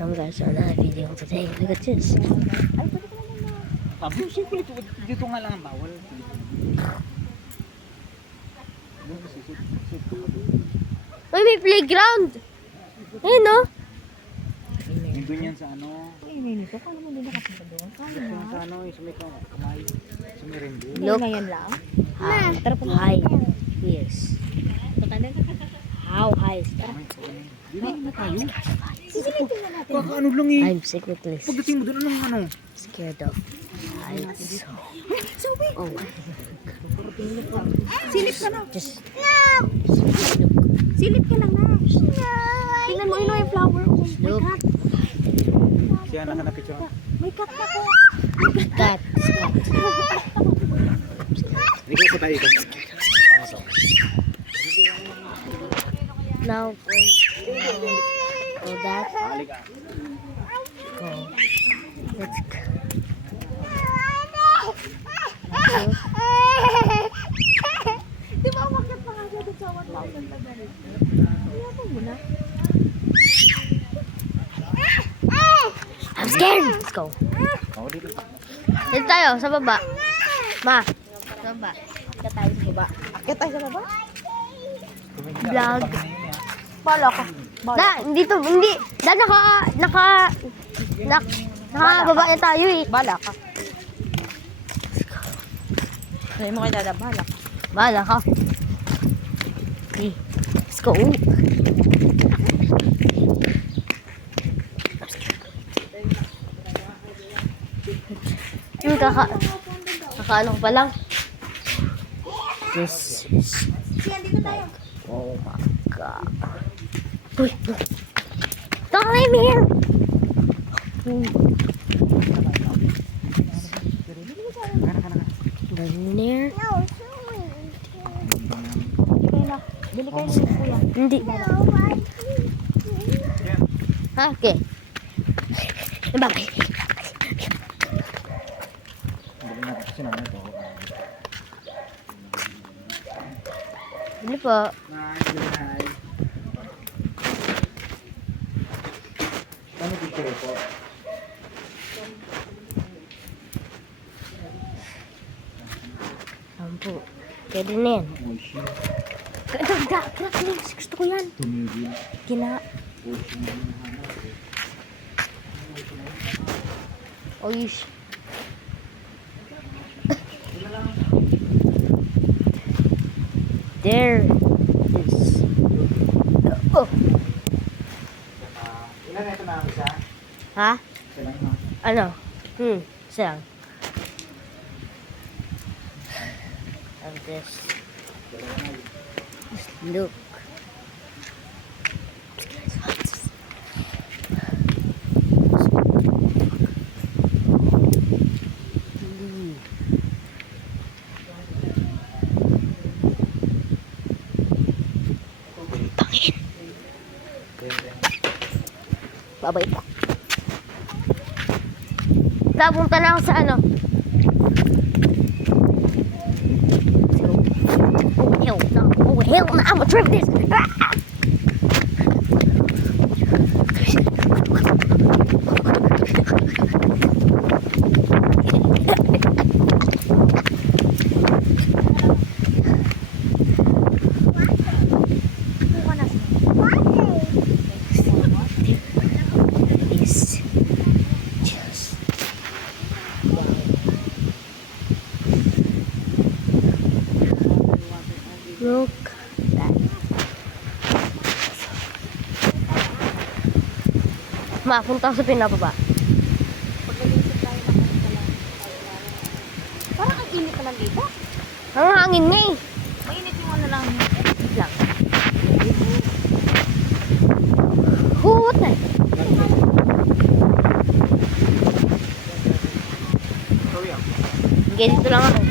welcome guys to another video today. Look at this. Sabi ko dito nga lang ang bawal. Uy, may playground! Ayun no? Nandun yan sa ano. Nito ka naman din nakapunta doon. Sa ano, sa may kamay. Sa may rimbo. Look. Ngayon lang. How high is. How high is that? Di ba na tayo? Sisilipin na natin. Baka ano lang eh. I'm secretly Pagdating mo doon, anong ano? scared of heights. Subi! Oh, Silip ka na. just Silip ka lang na. Tingnan mo, ino yung flower. Oh, may look. cat. Siya nakanapicture. May cat na ko. Cat. Hindi ko tayo ito. Now, go that. Go. Let's go. Di ba umakyat pa nga dito sa 1,000 na ganun? Iyapan mo na. I'm scared. Let's go. Ako dito. Dito tayo, sa baba. Ma, sa baba. Akyat tayo sa baba. Akyat tayo sa baba? Vlog. Bala ka. Da, dito, hindi. Da, nakababa na tayo eh. Bala ka. Sabi mo kayo dada, bala ka. Bahala ka. Okay, let's go. Yung kakaano pa lang. This is, Siyan, dito tayo. oh my God. Uy, don't leave me here. Near. Bili kayo ng kuya. Hindi. Okay. Bakit? Hindi na kasi naman ito. Ano po? Hi. Ano picture po? Sampo. Pwede na yan. Ocean. Krak, gusto ko yan. Tumigil. Kina. Ocean. Oh, yush. There is. Oh. Ilan na ito na isa? Ha? Isa lang na. Ano? Sayang. And this. Look. Pangin. Babay po. Punta na ako sa ano. Oh hell no, I'm gonna trip this. Ah! It's just wow. Look at that. Mapunta sa pinababa. Parang ang init naman dito. Ang hangin niya eh. Mainit yung ano lang. Wait lang. What na? Okay, dito lang ako.